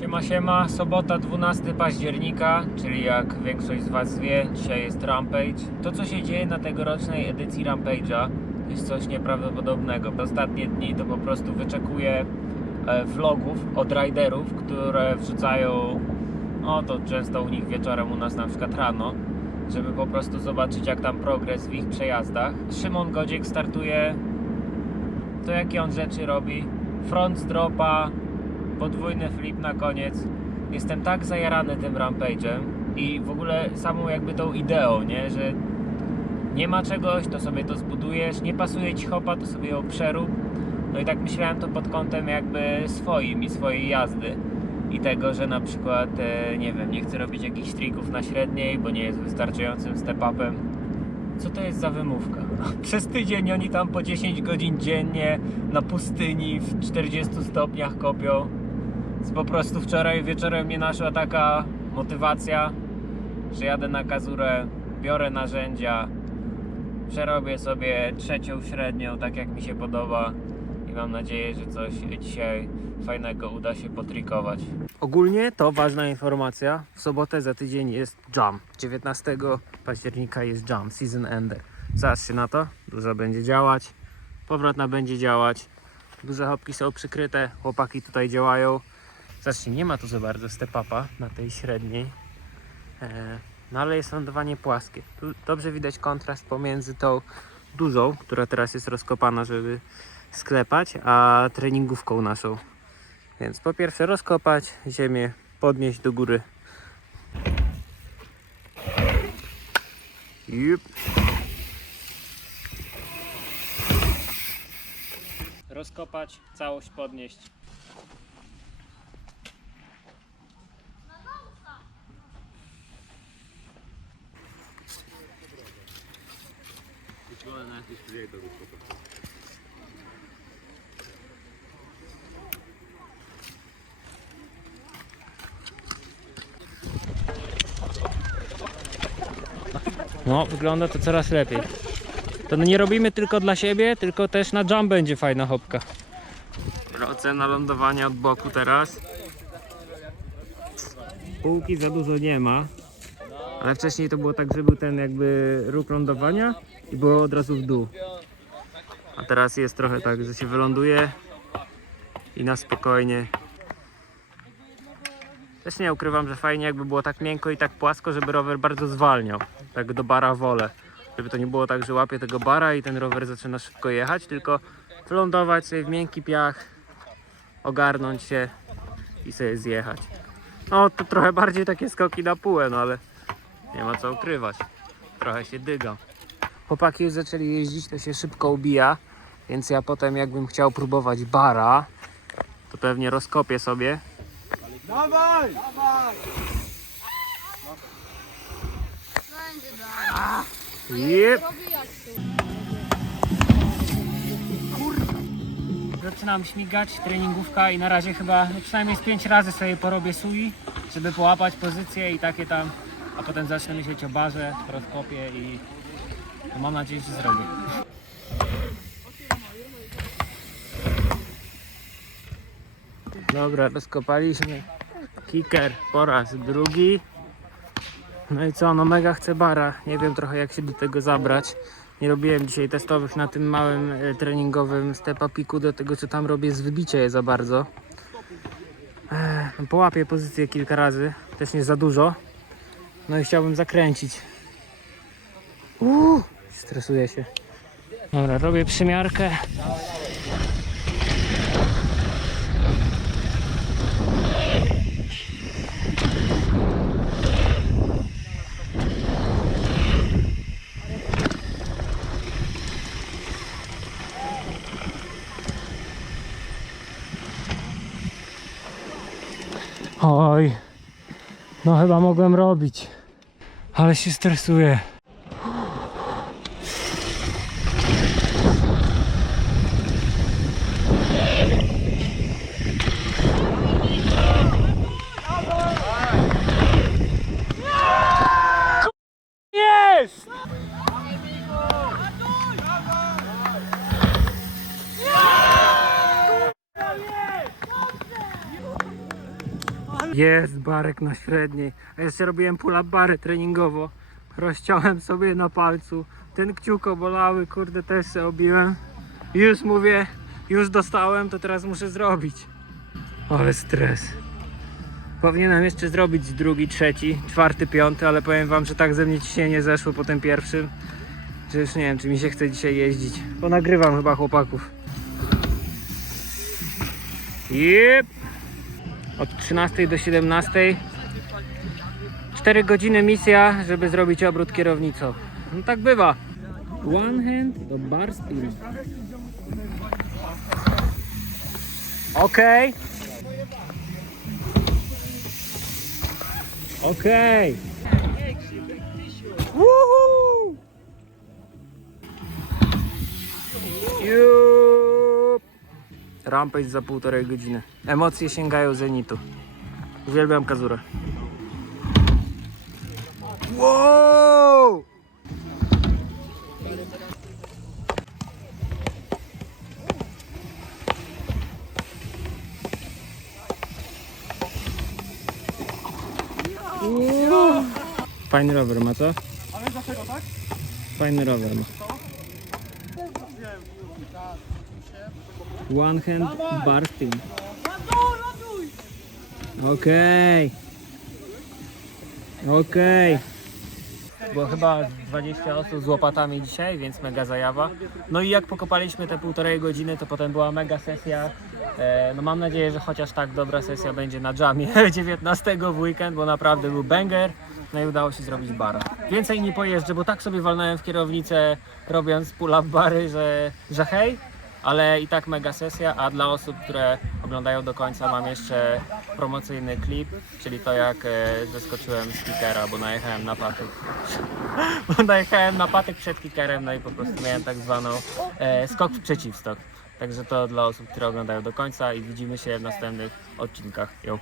Siema, siema, sobota 12 października, czyli jak większość z Was wie, dzisiaj jest Rampage. To, co się dzieje na tegorocznej edycji Rampage'a, jest coś nieprawdopodobnego. Ostatnie dni to po prostu wyczekuję e, vlogów od riderów, które wrzucają, no to często u nich wieczorem, u nas na przykład rano, żeby po prostu zobaczyć jak tam progres w ich przejazdach. Szymon Godziek startuje, to jakie on rzeczy robi, front dropa, podwójny flip na koniec. Jestem tak zajarany tym rampage'em i w ogóle samą jakby tą ideą, nie, że nie ma czegoś, to sobie to zbudujesz, nie pasuje ci hopa, to sobie ją przerób. No i tak myślałem to pod kątem jakby swoim i swojej jazdy. I tego, że na przykład, e, nie wiem, nie chcę robić jakichś trików na średniej, bo nie jest wystarczającym step-upem. Co to jest za wymówka? Przez tydzień oni tam po 10 godzin dziennie na pustyni w 40 stopniach kopią. Więc po prostu wczoraj wieczorem mnie naszła taka motywacja, że jadę na kazurę, biorę narzędzia, przerobię sobie trzecią średnią, tak jak mi się podoba i mam nadzieję, że coś dzisiaj fajnego uda się potrikować. Ogólnie to ważna informacja. W sobotę za tydzień jest jam. 19 października jest jam, season ender. Zobaczcie na to, dużo będzie działać, powrotna będzie działać. Duże hopki są przykryte, chłopaki tutaj działają. Zobaczcie, nie ma tu za bardzo step-upa na tej średniej. E, No ale jest lądowanie płaskie. Tu dobrze widać kontrast pomiędzy tą dużą, która teraz jest rozkopana, żeby sklepać, a treningówką naszą. Więc po pierwsze rozkopać ziemię, podnieść do góry. Jup. Rozkopać, całość podnieść. No, wygląda to coraz lepiej. To nie robimy tylko dla siebie, tylko też na jump będzie fajna hopka. Ocena lądowania od boku teraz. Półki za dużo nie ma, ale wcześniej to było tak, że był ten jakby róg lądowania i było od razu w dół. A teraz jest trochę tak, że się wyląduje i na spokojnie. Też nie ukrywam, że fajnie jakby było tak miękko i tak płasko, żeby rower bardzo zwalniał. Tak do bara wolę. Żeby to nie było tak, że łapie tego bara i ten rower zaczyna szybko jechać, tylko wylądować sobie w miękki piach, ogarnąć się i sobie zjechać. No to trochę bardziej takie skoki na półę, no ale nie ma co ukrywać. Trochę się dyga. Chłopaki już zaczęli jeździć, to się szybko ubija, więc ja potem jakbym chciał próbować bara, to pewnie rozkopię sobie Dawaj! Dalej. Jep. Zaczynam śmigać, treningówka i na razie chyba no przynajmniej z 5 razy sobie porobię sui, żeby połapać pozycję i takie tam, a potem zacznę myśleć o barze, rozkopię i mam nadzieję, że zrobię. Dobra, rozkopaliśmy kicker po raz drugi. No i co, no mega chcę bara. Nie wiem trochę jak się do tego zabrać. Nie robiłem dzisiaj testowych na tym małym e, treningowym stepapiku, do tego co tam robię z wybicia je za bardzo. No połapię pozycję kilka razy, też nie za dużo. No i chciałbym zakręcić. Uuu, stresuję się. Dobra, robię przymiarkę. Oj, no chyba mogłem robić, ale się stresuję. Jest barek na średniej. A jeszcze robiłem pull-up bary treningowo. Rozciąłem sobie na palcu. Ten kciuk obolały, kurde, też se obiłem. Już mówię, już dostałem, to teraz muszę zrobić. Ale stres. Powinienem jeszcze zrobić drugi, trzeci, czwarty, piąty, ale powiem wam, że tak ze mnie ciśnienie zeszło po tym pierwszym, że już nie wiem, czy mi się chce dzisiaj jeździć. Ponagrywam chyba chłopaków. Jep. Od 13 do 17. 4 godziny misja, żeby zrobić obrót kierownicą. No tak bywa. One hand do bar spin. Okej. Okej. Woohoo! Rampage za półtorej godziny. Emocje sięgają zenitu. Uwielbiam kazurę. Wow! Uuu. Fajny rower ma co? Ale dlaczego tak? Fajny rower ma. One hand bar spin. Okej. Okej. Było chyba 20 osób z łopatami dzisiaj, więc mega zajawa. No i jak pokopaliśmy te półtorej godziny, to potem była mega sesja. E, no mam nadzieję, że chociaż tak dobra sesja będzie na jamie 19 w weekend, bo naprawdę był banger. No i udało się zrobić bara. Więcej nie pojeżdżę, bo tak sobie walnąłem w kierownicę robiąc pull-up bary, że, że hej, ale i tak mega sesja, a dla osób, które oglądają do końca mam jeszcze promocyjny klip, czyli to jak e, zeskoczyłem z kickera, bo najechałem na patyk. bo najechałem na patyk przed kickerem, no i po prostu miałem tak zwaną e, skok w przeciwstok. Także to dla osób, które oglądają do końca i widzimy się w następnych odcinkach. Yo.